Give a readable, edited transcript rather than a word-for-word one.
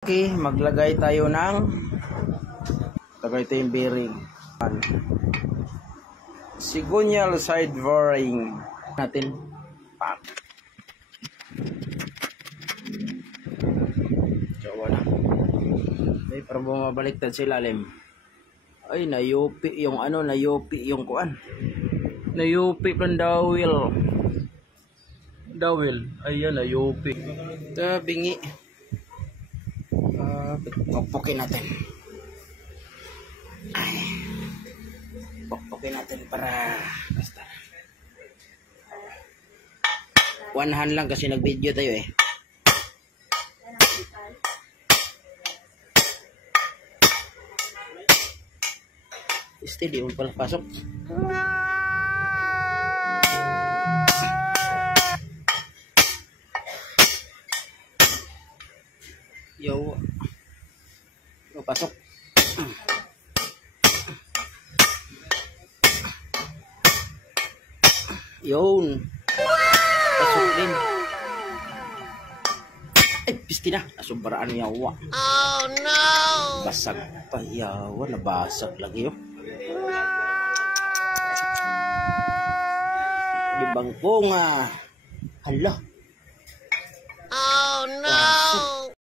Okay, maglagay tayo ng ito yung bearing. Signal side bearing natin. Jawa na. Ay, para bumabaliktad sa ilalim. Ay, nayupi yung nayupi yung kuan. Nayupi ng dawil. Dawil. Ayan, nayupi. Ito, bingi. Pukpukin natin. Ay. Pukpukin natin para basta. One hand lang kasi nag-video tayo eh. Steady yung pala pasok. Yo. Pasok. Yun. Pasok din. Ay, pisti na. Nasubaraan yawa. Oh no! Basag pa yawa. Nabasag lagi yun. Libang po nga. Hala. Oh no!